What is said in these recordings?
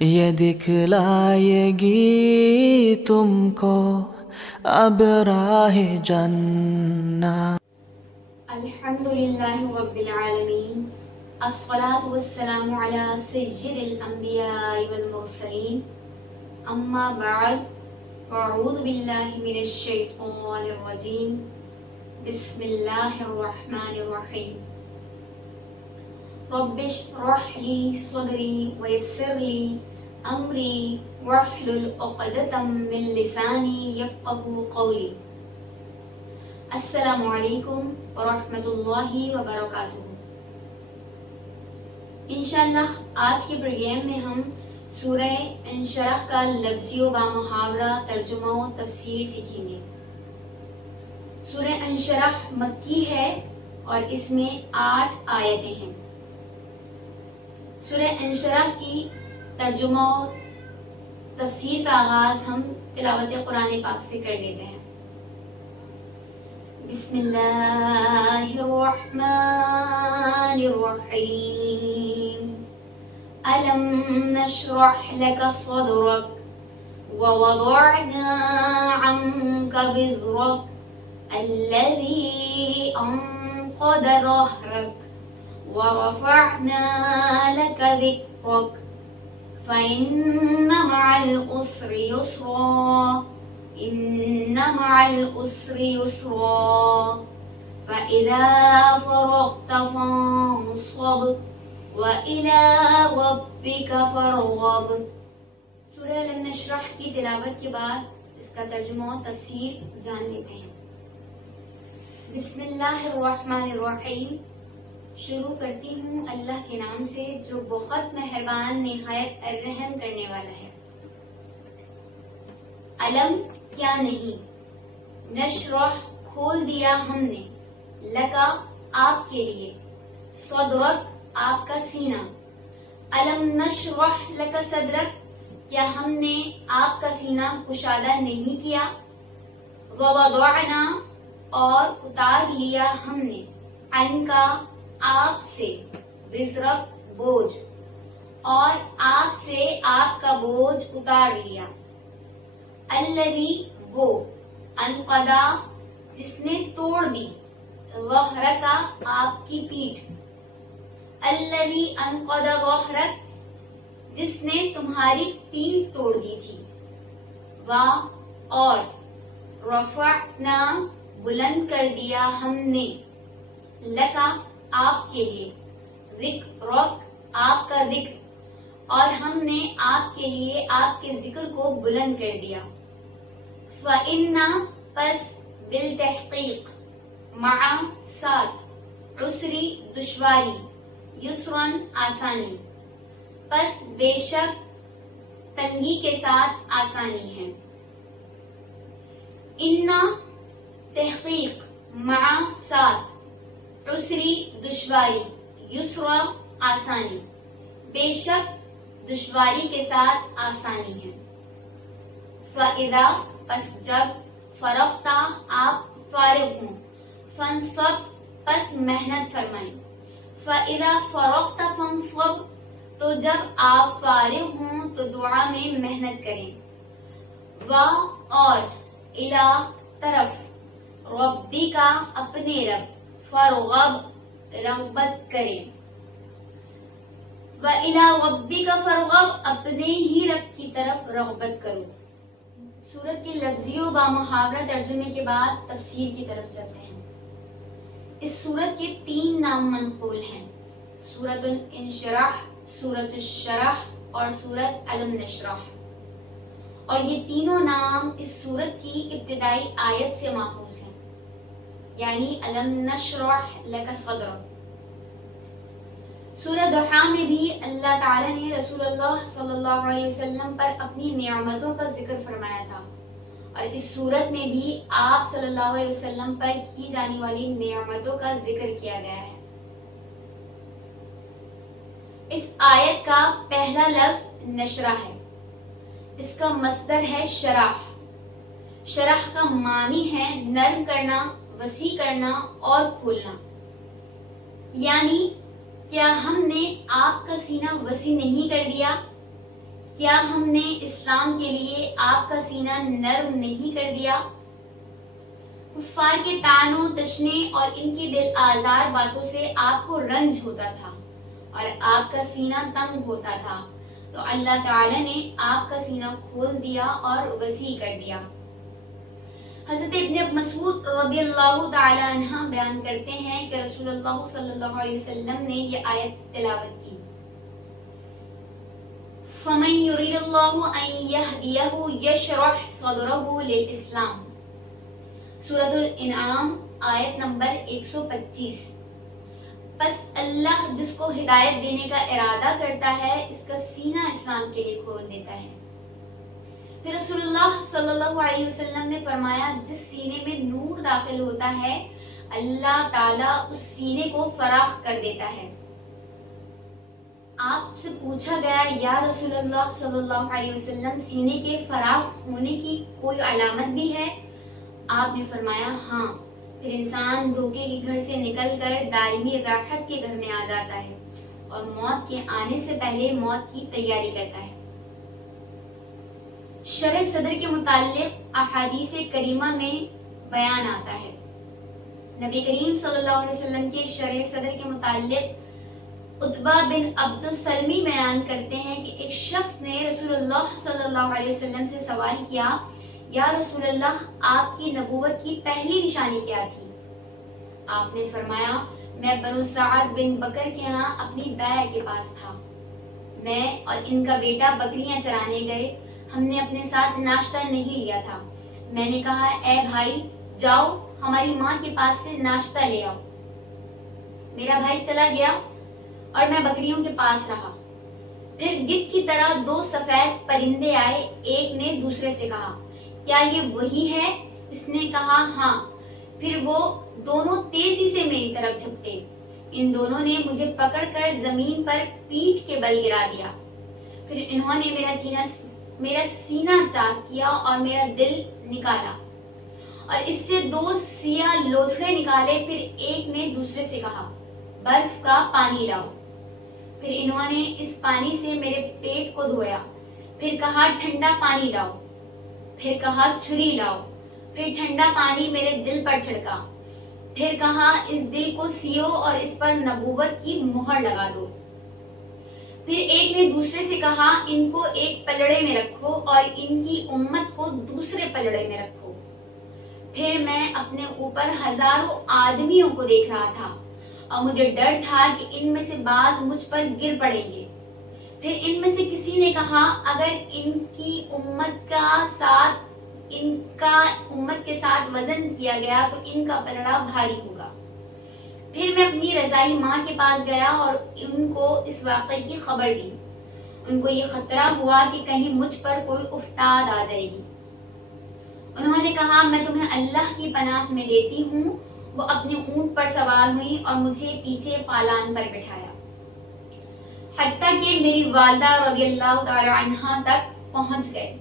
یہ دکھلائے گی تم کو اب راہ جنت۔ الحمدللہ رب العالمین، الصلاة والسلام علی سید الانبیاء والمرسلین، اما بعد، اعوذ باللہ من الشیطان الرجیم، بسم اللہ الرحمن الرحیم۔ رب اشرح لی صدری ویسر لی امری واحلل عقدۃ من لسانی یفقہوا قولی۔ السلام علیکم ورحمۃ اللہ وبرکاتہ۔ انشاءاللہ آج کے پروگرام میں ہم سورہ انشرح کا لفظی و بامحاورہ ترجمہ و تفسیر سیکھیں گے۔ سورہ انشرح مکی ہے اور اس میں 8 آیتیں ہیں۔ سورہ انشرح کی ترجمہ و تفسیر کا آغاز ہم تلاوت قرآن پاک سے کر لیتے ہیں۔ بسم اللہ الرحمن الرحیم۔ ألم نشرح لك صدرك ووضعنا عنك وزرك الذي أنقض ظهرك ورفعنا لك ذكرك فإن مع العسر يسرا إن مع العسر يسرا فإذا فرغت فانصب وإلى ربك فارغب۔ سورہ الم نشرح کی تلاوت کے بعد اس کا ترجمہ و تفسیر جان لیتے ہیں۔ بسم اللہ الرحمن الرحیم۔ شروع کرتی ہوں اللہ کے نام سے جو بہت مہربان نہایت الرحم کرنے والا ہے۔ علم کیا نہیں، نشرح کھول دیا ہم نے، لکا آپ کے لیے، صدرک آپ کا سینہ، علم نشرح لک صدرک کیا ہم نے آپ کا سینہ کشادہ نہیں کیا، ووضعنا اور اتار لیا ہم نے، عنکا آپ سے، وزرک بوجھ اور آپ سے آپ کا بوجھ اتار لیا، الذی وہ، انقضا جس نے توڑ دی، ظہرک آپ کی پیٹھ، الذی انقض ظہرک جس نے تمہاری پیٹھ توڑ دی تھی، اور رفعنا بلند کر دیا ہم نے، لکا آپ کے لیے، ذکرک آپ کا ذکر اور ہم نے آپ کے لیے آپ کے ذکر کو بلند کر دیا، فَإِنَّ پس بالتحقیق، مع ساتھ، عسری دشواری، یسرن آسانی، پس بے شک تنگی کے ساتھ آسانی ہے، ان تحقیق، مع ساتھ، عسری دشواری، یسرا آسانی، بے شک دشواری کے ساتھ آسانی ہے، فَإِذَا پس جب، فرغتا آپ فارغ ہوں، فانصب پس محنت فرمائیں، فَإِذَا فرغتا فانصب تو جب آپ فارغ ہوں تو دعا میں محنت کریں، اور الا طرف، ربی کا اپنے رب، فرغب رغبت کریں، وَإِلَى رَبِّكَ فَارْغَب اپنے ہی رب کی طرف رغبت کرو۔ سورت کے لفظی و بامحاورہ ترجمے کے بعد تفسیر کی طرف چلتے ہیں۔ اس سورت کے 3 نام منقول ہیں، سورت الانشراح، سورت الشرح اور سورت الم نشرح، اور یہ تینوں نام اس سورت کی ابتدائی آیت سے ماخوذ ہیں، یعنی الم نشرح لک صدرک۔ سورہ ضحیٰ میں بھی اللہ تعالی نے رسول اللہ صلی اللہ علیہ وسلم پر اپنی نعمتوں کا ذکر فرمایا تھا، اور اس سورت میں بھی آپ صلی اللہ علیہ وسلم پر کی جانے والی نعمتوں کا ذکر کیا گیا ہے۔ اس آیت کا پہلا لفظ نشرہ ہے، اس کا مصدر ہے شرح۔ شرح کا معنی ہے نرم کرنا، وسیع کرنا اور کھولنا، یعنی کیا ہم نے آپ کا سینہ وسیع نہیں کر دیا؟ کیا ہم نے اسلام کے لیے آپ کا سینہ نرم نہیں کر دیا؟ کفار کے طعن و تشنے اور ان کی دل آزار باتوں سے آپ کو رنج ہوتا تھا اور آپ کا سینہ تنگ ہوتا تھا، تو اللہ تعالی نے آپ کا سینہ کھول دیا اور وسیع کر دیا۔ حضرت ابن مسعود رضی اللہ تعالی عنہ بیان کرتے ہیں کہ رسول اللہ صلی اللہ علیہ وسلم نے یہ آیت تلاوت کی، فَمَن يُرِيدِ اللَّهُ أَن يَهْدِيَهُ يَشْرَحْ صَدْرَهُ لِلْإِسْلَامِ، سورۃ الانعام آیت نمبر 125۔ پس اللہ جس کو ہدایت دینے کا ارادہ کرتا ہے اس کا سینہ اسلام کے لیے کھول دیتا ہے۔ پھر رسول اللہ صلی اللہ علیہ وسلم نے فرمایا، جس سینے میں نور داخل ہوتا ہے اللہ تعالیٰ اس سینے کو فراخ کر دیتا ہے۔ آپ سے پوچھا گیا، یا رسول اللہ صلی اللہ علیہ وسلم، سینے کے فراخ ہونے کی کوئی علامت بھی ہے؟ آپ نے فرمایا، ہاں، پھر انسان دھوکے کے گھر سے نکل کر دائمی راحت کے گھر میں آ جاتا ہے اور موت کے آنے سے پہلے موت کی تیاری کرتا ہے۔ شرح صدر کے متعلق احادیث کریمہ میں بیان آتا ہے، نبی کریم صلی اللہ علیہ وسلم کے شرح صدر کے متعلق عتبہ بن عبد السلمی بیان کرتے ہیں کہ ایک شخص نے رسول اللہ صلی اللہ علیہ وسلم سے سوال کیا، یا رسول اللہ، آپ کی نبوت کی پہلی نشانی کیا تھی؟ آپ نے فرمایا، میں بنو سعد بن بکر کے ہاں اپنی دایا کے پاس تھا، میں اور ان کا بیٹا بکریاں چرانے گئے، ہم نے اپنے ساتھ ناشتہ نہیں لیا تھا، میں نے کہا، اے بھائی جاؤ ہماری ماں کے پاس سے ناشتہ لے آؤ۔ میرا بھائی چلا گیا اور میں بکریوں کے پاس رہا، پھر گدھ کی طرح دو سفید پرندے آئے، ایک نے دوسرے سے کہا، کیا یہ وہی ہے؟ اس نے کہا، ہاں۔ پھر وہ دونوں تیزی سے میری طرف جھپٹے، ان دونوں نے مجھے پکڑ کر زمین پر پیٹھ کے بل گرا دیا، پھر انہوں نے میرا سینہ چاک کیا اور میرا دل نکالا اور اس سے دو سیاہ لوتھڑے نکالے، پھر ایک نے دوسرے سے کہا، برف کا پانی لاؤ، پھر انہوں نے اس پانی سے میرے پیٹ کو دھویا، پھر کہا ٹھنڈا پانی لاؤ، پھر کہا چھری لاؤ، پھر ٹھنڈا پانی میرے دل پر چھڑکا، پھر کہا اس دل کو سیو اور اس پر نبوت کی مہر لگا دو، پھر ایک نے دوسرے سے کہا ان کو ایک پلڑے میں رکھو اور ان کی امت کو دوسرے پلڑے میں رکھو۔ پھر میں اپنے اوپر ہزاروں آدمیوں کو دیکھ رہا تھا اور مجھے ڈر تھا کہ ان میں سے بعض مجھ پر گر پڑیں گے۔ پھر ان میں سے کسی نے کہا، اگر ان کا امت کے ساتھ وزن کیا گیا تو ان کا پلڑا بھاری ہوگا۔ پھر میں اپنی رضائی ماں کے پاس گیا اور ان کو اس واقعے کی خبر دی۔ ان کو یہ خطرہ ہوا کہ کہیں مجھ پر کوئی افتاد آ جائے گی۔ انہوں نے کہا، میں تمہیں اللہ کی پناہ میں دیتی ہوں۔ وہ اپنے اونٹ پر سوار ہوئی اور مجھے پیچھے پالان پر بٹھایا، حتیٰ کہ میری والدہ رضی اللہ تعالی عنہا تک پہنچ گئے۔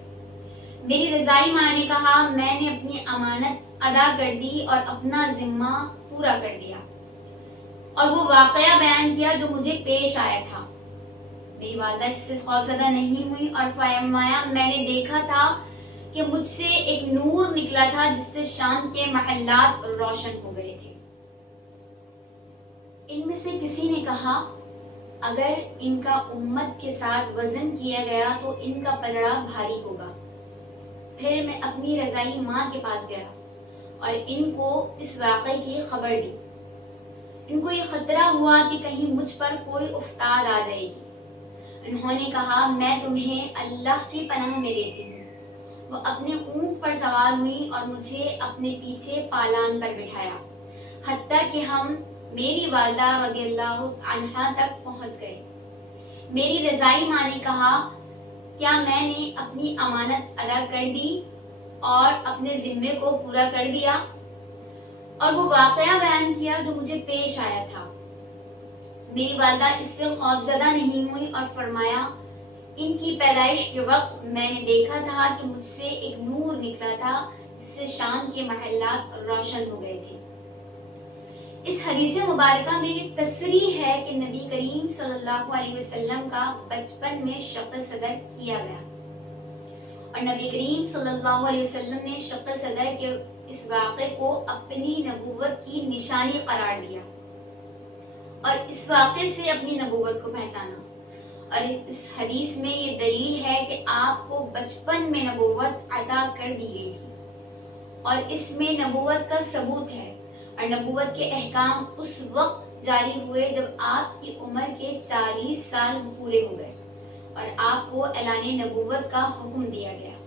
میری رضائی ماں نے کہا، میں نے اپنی امانت ادا کر دی اور اپنا ذمہ پورا کر دیا، اور وہ واقعہ بیان کیا جو مجھے پیش آیا تھا۔ میری والدہ اس سے خوفزدہ نہیں ہوئی اور فرمایا، میں نے دیکھا تھا کہ مجھ سے ایک نور نکلا تھا جس سے شام کے محلات روشن ہو گئے تھے۔ ان میں سے کسی نے کہا، اگر ان کا امت کے ساتھ وزن کیا گیا تو ان کا پلڑا بھاری ہوگا۔ پھر میں اپنی رضائی ماں کے پاس گیا اور ان کو اس واقعے کی خبر دی۔ ان کو یہ خطرہ ہوا کہ کہیں مجھ پر کوئی افتاد آ جائے گی۔ انہوں نے کہا، میں تمہیں اللہ کی پناہ میں دیتی ہوں۔ وہ اپنے اونٹ پر سوار ہوئی اور مجھے اپنے پیچھے پالان پر بٹھایا، حتیٰ کہ ہم میری والدہ رضی اللہ عنہا تک پہنچ گئے۔ میری رضائی ماں نے کہا، کیا میں نے اپنی امانت ادا کر دی اور اپنے ذمے کو پورا کر دیا؟ اور وہ واقعہ بیان کیا جو مجھے پیش آیا تھا۔ میری والدہ اس سے خوفزدہ نہیں ہوئی اور فرمایا، ان کی پیدائش کے وقت میں نے دیکھا تھا کہ مجھ سے ایک نور نکلا تھا جس سے شام کے محلات روشن ہو گئے تھے۔ اس حدیث مبارکہ میں یہ تصریح ہے کہ نبی کریم صلی اللہ علیہ وسلم کا بچپن میں شق صدر کیا گیا، اور نبی کریم صلی اللہ علیہ وسلم نے شق صدر کے اس واقعے کو اپنی نبوت کی نشانی قرار دیا اور اس واقعے سے اپنی نبوت کو پہچانا۔ اور اس حدیث میں یہ دلیل ہے کہ آپ کو بچپن میں نبوت عطا کر دی گئی تھی، اور اس میں نبوت کا ثبوت ہے، اور نبوت کے احکام اس وقت جاری ہوئے جب آپ کی عمر کے 40 سال پورے ہو گئے اور آپ کو اعلان نبوت کا حکم دیا گیا۔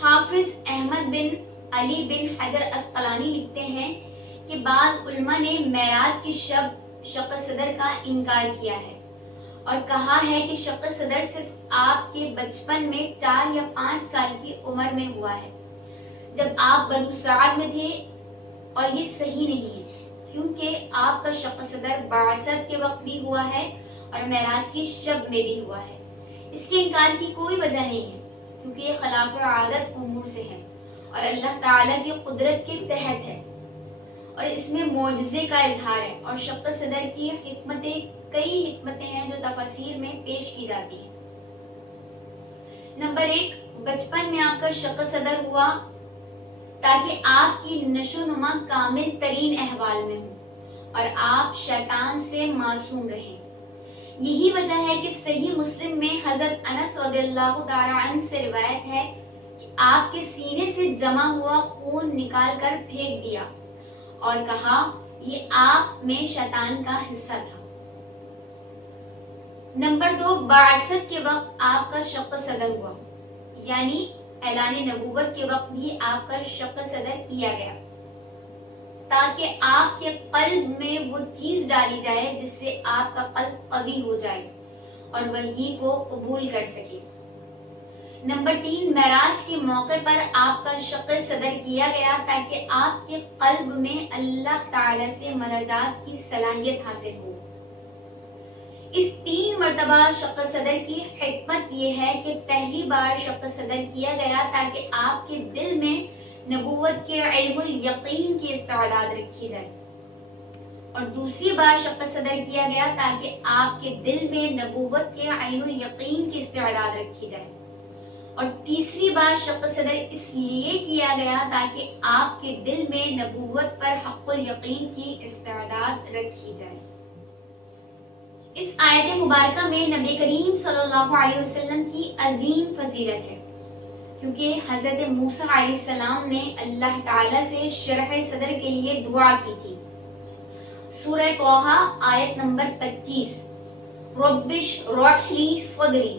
حافظ احمد بن علی بن حجر اسقلانی لکھتے ہیں کہ بعض علماء نے معراج کی شق صدر کا انکار کیا ہے اور کہا ہے کہ شق صدر صرف آپ کے بچپن میں 4 یا 5 سال کی عمر میں ہوا ہے، جب آپ بنو سعد میں تھے، اور یہ صحیح نہیں ہے کیونکہ آپ کا شق صدر بعثت کے وقت بھی ہوا ہے اور معراج کی شب میں بھی ہوا ہے۔ اس کے انکار کی کوئی وجہ نہیں ہے کیونکہ یہ خلاف عادت امور سے ہے اور اللہ تعالیٰ کی قدرت کے تحت ہے، اور اس میں معجزے کا اظہار ہے، اور شق صدر کی کئی حکمتیں ہیں جو تفاسیر میں پیش کی جاتی ہیں۔ نمبر 1، بچپن میں آپ کا شق صدر ہوا تاکہ آپ کی نشو نما کامل ترین احوال میں ہو اور آپ شیطان سے معصوم رہیں۔ یہی وجہ ہے کہ صحیح مسلم میں حضرت انس رضی اللہ تعالی عنہ سے روایت ہے کہ آپ کے سینے سے جمع ہوا خون نکال کر پھینک دیا اور کہا یہ آپ میں شیطان کا حصہ تھا۔ نمبر 2، بعثت کے وقت آپ کا شق صدر ہوا، یعنی اعلان نبوت کے وقت بھی آپ کا شق صدر کیا گیا تاکہ آپ کے قلب میں وہ چیز ڈالی جائے جس سے آپ کا قلب قوی ہو جائے اور وحی کو قبول کر سکے۔ نمبر 3، معراج کے موقع پر آپ کا شق صدر کیا گیا تاکہ آپ کے قلب میں اللہ تعالی سے مناجات کی صلاحیت حاصل ہو۔ اس 3 مرتبہ شق صدر کی حکمت یہ ہے کہ پہلی بار شق صدر کیا گیا تاکہ آپ کے دل میں نبوت کے علم الیقین کی استعداد رکھی جائے، اور دوسری بار شق صدر کیا گیا تاکہ آپ کے دل میں نبوت کے علم الیقین کی استعداد رکھی جائے، اور تیسری بار شق صدر اس لیے کیا گیا تاکہ آپ کے دل میں نبوت پر حق الیقین کی استعداد رکھی جائے۔ اس آیت مبارکہ میں نبی کریم صلی اللہ علیہ وسلم کی عظیم فضیلت ہے کیونکہ حضرت موسیٰ علیہ السلام نے اللہ تعالیٰ سے شرح صدر کے لیے دعا کی تھی۔ سورہ طٰہٰ آیت نمبر 25، رب اشرح لی صدری،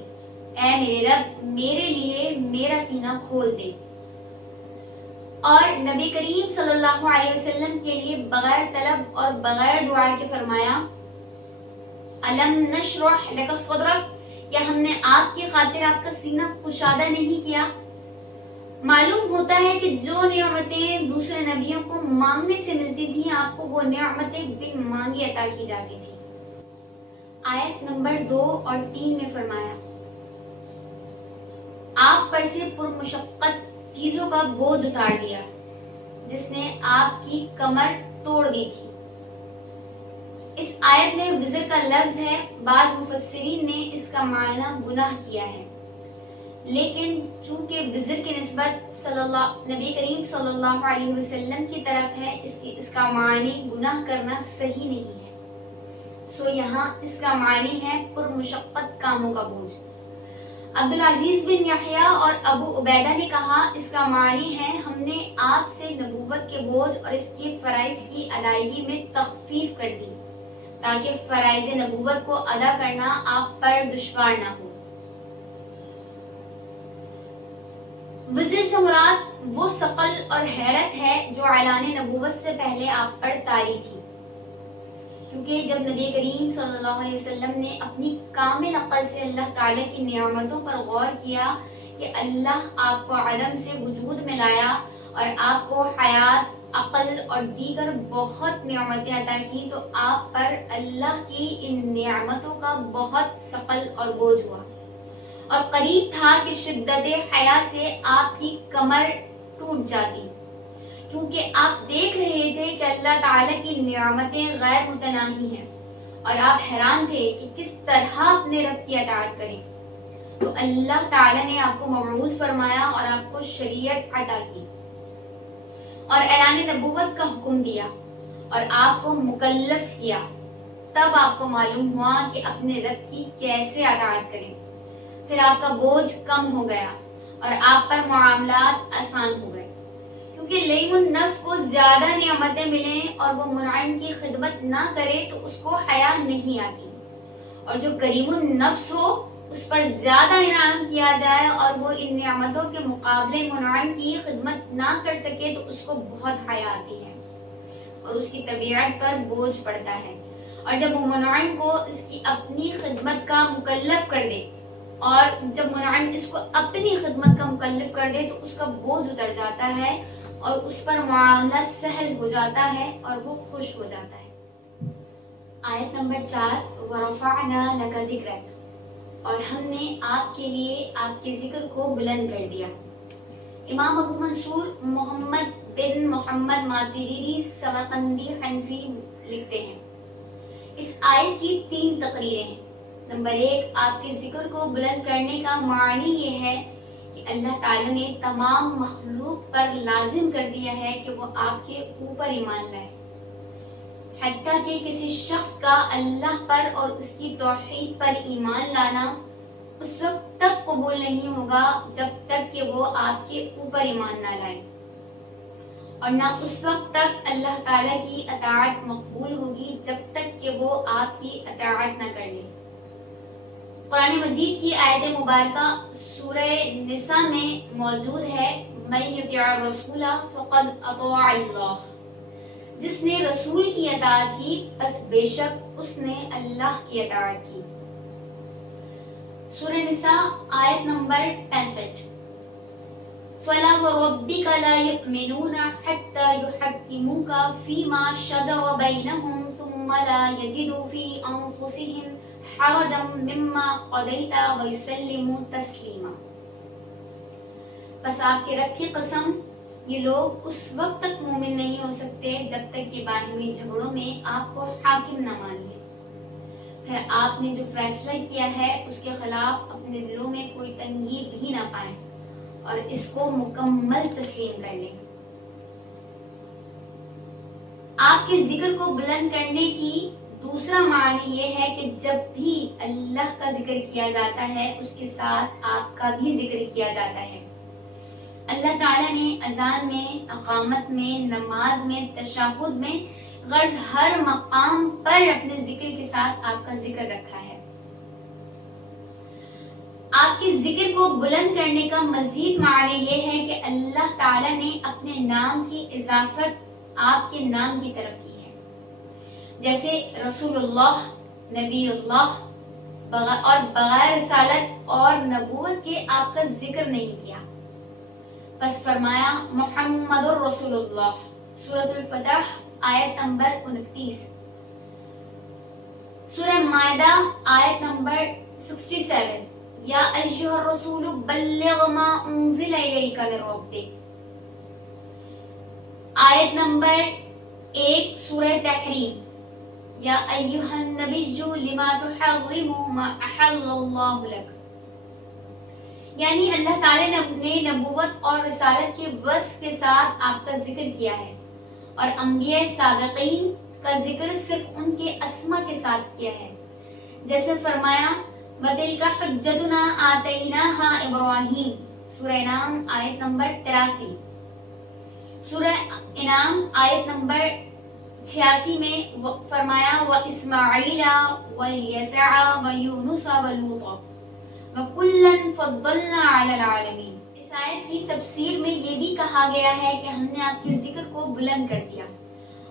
اے میرے رب میرے لیے میرا سینہ کھول دے۔ اور نبی کریم صلی اللہ علیہ وسلم کے لیے بغیر طلب اور بغیر دعا کے فرمایا الم نشرح لک صدرک، کیا ہم نے آپ کی خاطر آپ کا سینہ کشادہ نہیں کیا؟ معلوم ہوتا ہے کہ جو نعمتیں دوسرے نبیوں کو مانگنے سے ملتی تھیں آپ کو وہ نعمتیں بن مانگی عطا کی جاتی تھی۔ آیت نمبر 2 اور 3 میں فرمایا آپ پر سے پرمشقت چیزوں کا بوجھ اتار دیا جس نے آپ کی کمر توڑ دی تھی۔ اس آیت میں وزر کا لفظ ہے، بعض مفسرین نے اس کا معنی گناہ کیا ہے، لیکن چونکہ وزر کی نسبت نبی کریم صلی اللہ علیہ وسلم کی طرف ہے، اس کا معنی گناہ کرنا صحیح نہیں ہے، سو یہاں اس کا معنی ہے پرمشقت کاموں کا بوجھ۔ عبدالعزیز بن یحییٰ اور ابو عبیدہ نے کہا اس کا معنی ہے ہم نے آپ سے نبوت کے بوجھ اور اس کے فرائض کی ادائیگی میں تخفیف کر دی تاکہ فرائض نبوت کو ادا کرنا آپ پر دشوار نہ ہو۔ وزر سے مراد وہ ثقل اور حیرت ہے جو اعلان نبوت سے پہلے آپ پر طاری تھی، کیونکہ جب نبی کریم صلی اللہ علیہ وسلم نے اپنی کامل عقل سے اللہ تعالیٰ کی نعمتوں پر غور کیا کہ اللہ آپ کو عدم سے وجود میں لایا اور آپ کو حیات، عقل اور دیگر بہت نعمتیں عطا کی، تو آپ پر اللہ کی ان نعمتوں کا بہت ثقل اور بوجھ ہوا اور قریب تھا کہ شدت حیا سے آپ کی کمر ٹوٹ جاتی، کیونکہ آپ دیکھ رہے تھے کہ اللہ تعالیٰ کی نعمتیں غیر متناہی ہیں اور آپ حیران تھے کہ کس طرح اپنے رب کی اطاعت کریں، تو اللہ تعالیٰ نے آپ کو مبعوث فرمایا اور آپ کو شریعت عطا کی اور اعلان نبوت کا حکم دیا اور آپ کو مکلف کیا۔ تب آپ کو معلوم ہوا کہ اپنے رب کی کیسے اطاعت کریں۔ پھر آپ کا بوجھ کم ہو گیا اور آپ پر معاملات آسان ہو گئے، کیونکہ لئیم النفس کو زیادہ نعمتیں ملیں اور وہ منعم کی خدمت نہ کرے تو اس کو حیا نہیں آتی، اور جو کریم النفس ہو اس پر زیادہ انعام کیا جائے اور وہ ان نعمتوں کے مقابلے منعم کی خدمت نہ کر سکے تو اس کو بہت حیا آتی ہے اور اس کی طبیعت پر بوجھ پڑتا ہے، اور جب وہ منعم کو اس کی اپنی خدمت کا مکلف کر دے اور جب منعم اس کو اپنی خدمت کا مکلف کر دے تو اس کا بوجھ اتر جاتا ہے اور اس پر معاملہ سہل ہو جاتا ہے اور وہ خوش ہو جاتا ہے۔ آیت نمبر 4، وَرَفَعْنَا لَكَ ذِكْرَكَ، اور ہم نے آپ کے لیے آپ کے ذکر کو بلند کر دیا۔ امام ابو منصور محمد بن محمد ماتریدی سمرقندی حنفی لکھتے ہیں، اس آیت کی 3 تقریریں ہیں۔ نمبر 1، آپ کے ذکر کو بلند کرنے کا معنی یہ ہے کہ اللہ تعالیٰ نے تمام مخلوق پر لازم کر دیا ہے کہ وہ آپ کے اوپر ایمان لائے، حتیٰ کہ کسی شخص کا اللہ پر اور اس کی توحید پر ایمان لانا اس وقت تک قبول نہیں ہوگا جب تک کہ وہ آپ کے اوپر ایمان نہ لائے، اور نہ اس وقت تک اللہ تعالیٰ کی اطاعت مقبول ہوگی جب تک کہ وہ آپ کی اطاعت نہ کر لے۔ قرآن مجید کی آیت مبارکہ سورہ نساء میں موجود ہے، مَن یُطِعِ الرَّسُولَ فَقَدْ أَطَاعَ اللَّهَ، جس نے رسول کی اطاعت کی بس بے شک اس نے اللہ کی اطاعت کی۔ سورہ نساء آیت نمبر 65، فَلَا وَرَبِّكَ لَا يُؤْمِنُونَ حَتَّى يُحَكِّمُوكَ فِي مَا شَجَرَ بَيْنَهُمْ ثُمَّ لَا يَجِدُوا فِي أَنفُسِهِمْ حَرَجًا مِّمَّا قَضَيْتَ وَيُسَلِّمُوا تَسْلِيمًا۔ بس آپ کے رب کی قسم، یہ لوگ اس وقت تک مومن نہیں ہو سکتے جب تک کہ باہمی جھگڑوں میں آپ کو حاکم نہ مان لیں، پھر آپ نے جو فیصلہ کیا ہے اس کے خلاف اپنے دلوں میں کوئی تنگی بھی نہ پائیں اور اس کو مکمل تسلیم کر لیں۔ آپ کے ذکر کو بلند کرنے کی دوسرا معنی یہ ہے کہ جب بھی اللہ کا ذکر کیا جاتا ہے اس کے ساتھ آپ کا بھی ذکر کیا جاتا ہے۔ اللہ تعالیٰ نے اذان میں، اقامت میں، نماز میں، تشہد میں، غرض ہر مقام پر اپنے ذکر کے ساتھ آپ کا ذکر رکھا ہے۔ آپ کے ذکر کو بلند کرنے کا مزید معنی یہ ہے کہ اللہ تعالیٰ نے اپنے نام کی اضافت آپ کے نام کی طرف کی ہے، جیسے رسول اللہ، نبی اللہ، اور بغیر رسالت اور نبوت کے آپ کا ذکر نہیں کیا، بس فرمایا محمد الرسول اللہ۔ سورۃ الفتح آیت نمبر 29، سورہ مائدہ آیت نمبر 67، یا ایھا الرسول بلغ ما انزل الیک من ربک، آیت نمبر 1 سورہ تحریم، یا ایھا النبی لما تحرم ما احل اللہ لک، یعنی اللہ تعالی نے نبوت اور رسالت کے وصف کے ساتھ آپ کا ذکر کیا ہے، اور انبیاء سابقین کا ذکر صرف ان کے اسما کے ساتھ کیا ہے، جیسے فرمایا وَتِلْكَ حُجَّتُنَا آتَيْنَاهَا إِبْرَاهِيمَ، سورہ انعام آیت نمبر 83، سورہ انعام آیت نمبر 86 میں فرمایا وَإِسْمَاعِيلَ وَالْيَسَعَ وَيُونُسَ وَلُوطًا وَكُلًّا فَضَّلْنَا عَلَى الْعَالَمِينَ۔ اس آیت کی تفسیر میں یہ بھی کہا گیا ہے کہ ہم نے آپ کے ذکر کو بلند کر دیا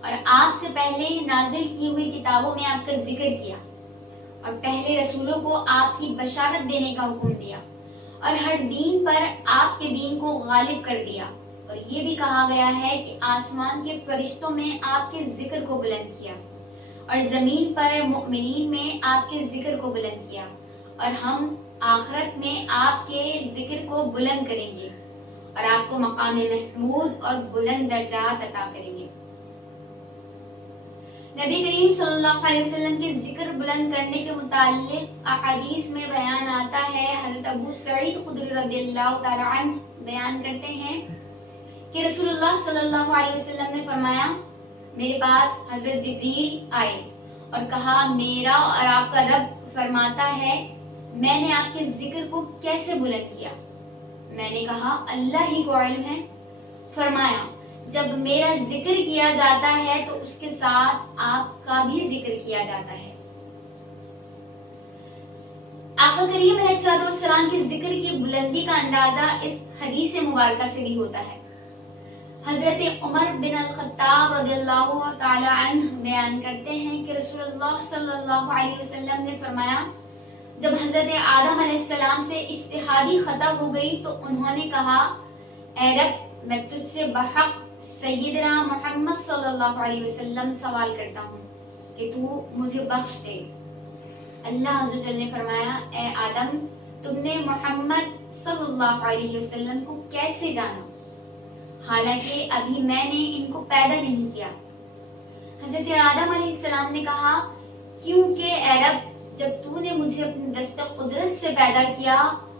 اور آپ سے پہلے نازل کی ہوئی کتابوں میں آپ کا ذکر کیا اور پہلے رسولوں کو آپ کی بشارت دینے کا حکم دیا اور ہر دین پر آپ کے دین کو غالب کر دیا، اور یہ بھی کہا گیا ہے کہ آسمان کے فرشتوں میں آپ کے ذکر کو بلند کیا اور زمین پر مؤمنین میں آپ کے ذکر کو بلند کیا، اور ہم آخرت میں آپ کے ذکر کو بلند کریں گے اور آپ کو مقام محمود اور بلند درجات عطا کریں گے۔ نبی کریم صلی اللہ علیہ وسلم کے ذکر بلند کرنے کے متعلق احادیث میں بیان آتا ہے۔ حضرت ابو سعید خدری رضی اللہ تعالی عنہ بیان کرتے ہیں کہ رسول اللہ صلی اللہ علیہ وسلم نے فرمایا، میرے پاس حضرت جبریل آئے اور کہا، میرا اور آپ کا رب فرماتا ہے میں نے آپ کے ذکر کو کیسے بلند کیا؟ میں نے کہا اللہ ہی کو علم ہے۔ فرمایا، جب میرا ذکر کیا جاتا ہے تو اس کے ساتھ آپ کا بھی ذکر کیا جاتا ہے۔ آقا کریم علیہ السلام کے ذکر کی بلندی کا اندازہ اس حدیث مبارکہ سے بھی ہوتا ہے۔ حضرت عمر بن الخطاب رضی اللہ تعالی عنہ بیان کرتے ہیں کہ رسول اللہ صلی اللہ علیہ وسلم نے فرمایا، جب حضرت آدم علیہ السلام سے اجتہادی خطا ہو گئی تو انہوں نے کہا، اے رب، میں تجھ سے بحق سیدنا محمد صلی اللہ علیہ وسلم سوال کرتا ہوں کہ تو مجھے بخش دے۔ اللہ عز و جل نے فرمایا، اے آدم، تم نے محمد صلی اللہ علیہ وسلم کو کیسے جانا، حالانکہ ابھی میں نے ان کو پیدا نہیں کیا؟ حضرت آدم علیہ السلام نے کہا، کیونکہ اے رب، جب تو نے مجھے اپنی دست قدرت سے پیدا کیا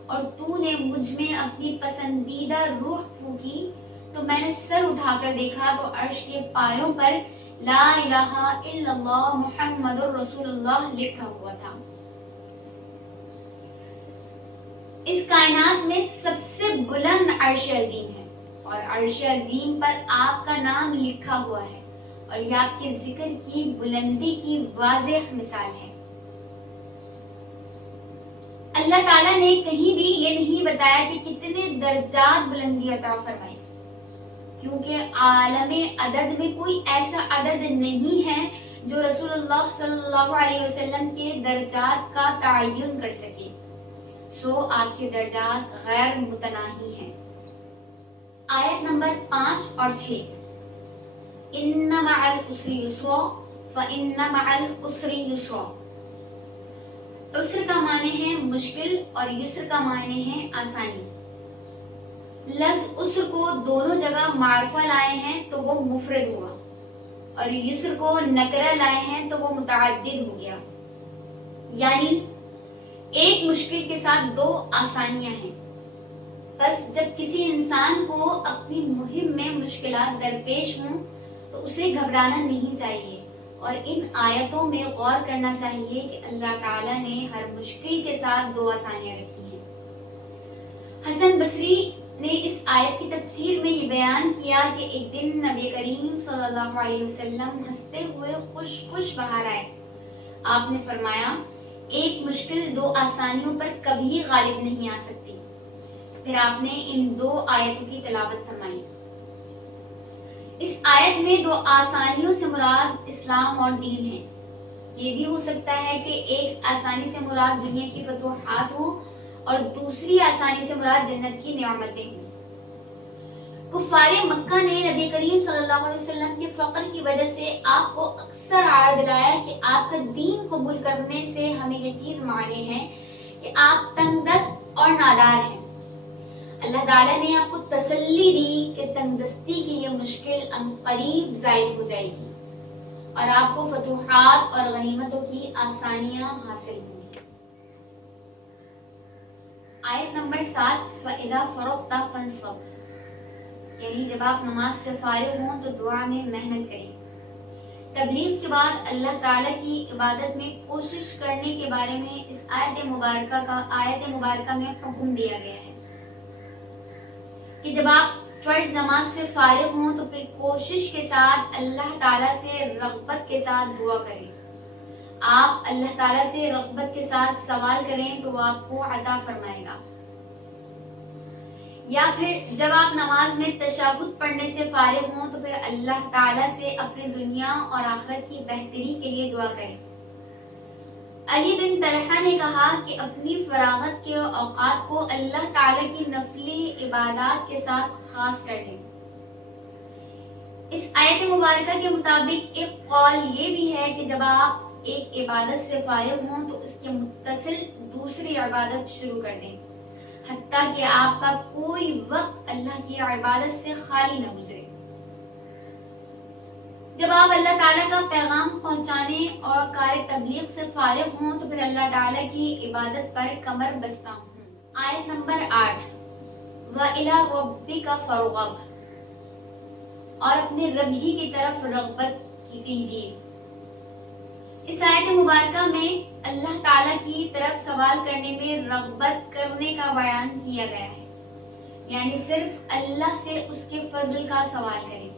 اور تو نے مجھ میں اپنی پسندیدہ روح پھونکی تو میں نے سر اٹھا کر دیکھا تو عرش کے پایوں پر لا الہ الا اللہ محمد الرسول اللہ لکھا ہوا تھا۔ اس کائنات میں سب سے بلند عرش عظیم ہے اور عرش عظیم پر آپ کا نام لکھا ہوا ہے، اور یہ آپ کے ذکر کی بلندی کی واضح مثال ہے۔ اللہ تعالیٰ نے کہیں بھی یہ نہیں بتایا کہ کتنے درجات بلندی عطا فرمائی، کیونکہ عالم عدد میں کوئی ایسا عدد نہیں ہے جو رسول اللہ صلی اللہ علیہ وسلم کے درجات کا تعین کر سکے، سو آپ کے درجات غیر متناہی ہیں۔ آیت نمبر 5 اور 6، ان مع العسر یسرا فان مع العسر یسرا۔ عسر کا معنی ہے مشکل اور یسر کا معنی ہے آسانی۔ لفظ عسر کو دونوں جگہ معرفہ لائے ہیں تو وہ مفرد ہوا، اور یسر کو نکرہ لائے ہیں تو وہ متعدد ہو گیا، یعنی ایک مشکل کے ساتھ دو آسانیاں ہیں۔ بس جب کسی انسان کو اپنی مہم میں مشکلات درپیش ہوں تو اسے گھبرانا نہیں چاہیے، اور ان آیتوں میں غور کرنا چاہیے کہ اللہ تعالیٰ نے ہر مشکل کے ساتھ دو آسانیاں رکھی ہیں۔ حسن بصری نے اس آیت کی تفسیر میں یہ بیان کیا کہ ایک دن نبی کریم صلی اللہ علیہ وسلم ہنستے ہوئے خوش باہر آئے۔ آپ نے فرمایا، ایک مشکل دو آسانیوں پر کبھی غالب نہیں آ سکتی۔ پھر آپ نے ان دو آیتوں کی تلاوت فرمائی۔ اس آیت میں دو آسانیوں سے مراد اسلام اور دین ہے۔ یہ بھی ہو سکتا ہے کہ ایک آسانی سے مراد دنیا کی فتوحات ہوں اور دوسری آسانی سے مراد جنت کی نعمتیں ہوں۔ کفار مکہ نے نبی کریم صلی اللہ علیہ وسلم کے فقر کی وجہ سے آپ کو اکثر عار دلایا کہ آپ کا دین قبول کرنے سے ہمیں یہ چیز معنی ہے کہ آپ تنگ دست اور نادار ہیں۔ اللہ تعالیٰ نے آپ کو تسلی دی کہ تنگ دستی کی یہ مشکل عنقریب زائل ہو جائے گی اور آپ کو فتوحات اور غنیمتوں کی آسانیاں حاصل ہوں گی۔ آیت نمبر 7، فَإِذَا فَرَغْتَ فَانصَبْ، یعنی جب آپ نماز سے فارغ ہوں تو دعا میں محنت کریں۔ تبلیغ کے بعد اللہ تعالیٰ کی عبادت میں کوشش کرنے کے بارے میں اس آیت مبارکہ میں حکم دیا گیا ہے کہ جب آپ فرض نماز سے فارغ ہوں تو پھر کوشش کے ساتھ اللہ تعالیٰ سے رغبت کے ساتھ دعا کریں۔ آپ اللہ تعالیٰ سے رغبت کے ساتھ سوال کریں تو وہ آپ کو عطا فرمائے گا، یا پھر جب آپ نماز میں تشہد پڑھنے سے فارغ ہوں تو پھر اللہ تعالیٰ سے اپنی دنیا اور آخرت کی بہتری کے لیے دعا کریں۔ علی بن طلحہ نے کہا کہ اپنی فراغت کے اوقات کو اللہ تعالیٰ کی نفلی عبادات کے ساتھ خاص کر لیں۔ اس آیت مبارکہ کے مطابق ایک قول یہ بھی ہے کہ جب آپ ایک عبادت سے فارغ ہوں تو اس کے متصل دوسری عبادت شروع کر دیں۔ حتیٰ کہ آپ کا کوئی وقت اللہ کی عبادت سے خالی نہ گزرے۔ جب آپ اللہ تعالیٰ کا پیغام پہنچانے اور کار تبلیغ سے فارغ ہوں تو پھر اللہ تعالیٰ کی عبادت پر کمر بستہ ہوں۔ آیت نمبر 8، وَإِلَىٰ رَبِّكَ فَارْغَب، اور اپنے رب ہی کی طرف رغبت کیجیے۔ اس آیت مبارکہ میں اللہ تعالیٰ کی طرف سوال کرنے میں رغبت کرنے کا بیان کیا گیا ہے، یعنی صرف اللہ سے اس کے فضل کا سوال کریں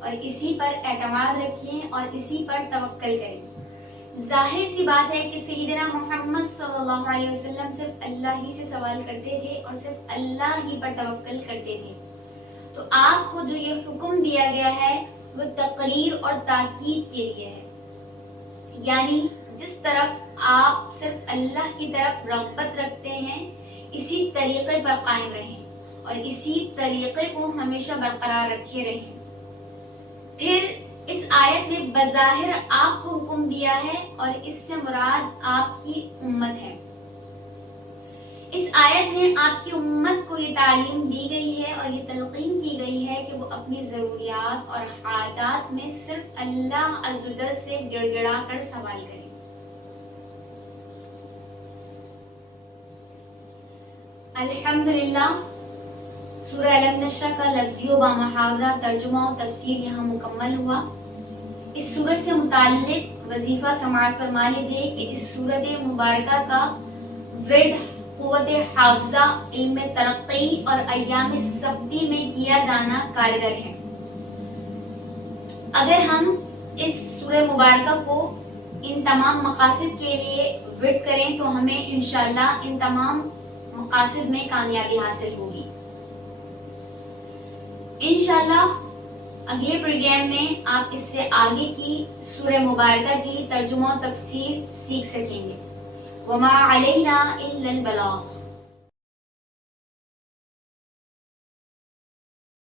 اور اسی پر اعتماد رکھیں اور اسی پر توکل کریں۔ ظاہر سی بات ہے کہ سیدنا محمد صلی اللہ علیہ وسلم صرف اللہ ہی سے سوال کرتے تھے اور صرف اللہ ہی پر توکل کرتے تھے، تو آپ کو جو یہ حکم دیا گیا ہے وہ تقریر اور تاکید کے لیے ہے، یعنی جس طرف آپ صرف اللہ کی طرف رغبت رکھتے ہیں اسی طریقے پر قائم رہیں اور اسی طریقے کو ہمیشہ برقرار رکھے رہیں۔ پھر اس آیت میں بظاہر آپ کو حکم دیا ہے اور اس سے مراد آپ کی امت ہے۔ اس آیت میں آپ کی امت کو یہ تعلیم دی گئی ہے اور یہ تلقین کی گئی ہے کہ وہ اپنی ضروریات اور حاجات میں صرف اللہ عز و جل سے گڑ گڑا کر سوال کریں۔ الحمدللہ، سورہ الم نشرح کا لفظی و بامحاورہ ترجمہ و تفسیر یہاں مکمل ہوا۔ اس سورت سے متعلق وظیفہ سماعت فرما لیجیے کہ اس سورت مبارکہ کا ورد قوت حافظہ، علم ترقی اور ایام سبتی میں کیا جانا کارگر ہے۔ اگر ہم اس سورہ مبارکہ کو ان تمام مقاصد کے لیے ورد کریں تو ہمیں انشاءاللہ ان تمام مقاصد میں کامیابی حاصل ہوگی۔ انشاءاللہ اگلے پروگرام میں آپ اس سے آگے کی سورہ مبارکہ کی ترجمہ و تفسیر سیکھ سکیں گے۔ وما علینا الا البلاغ۔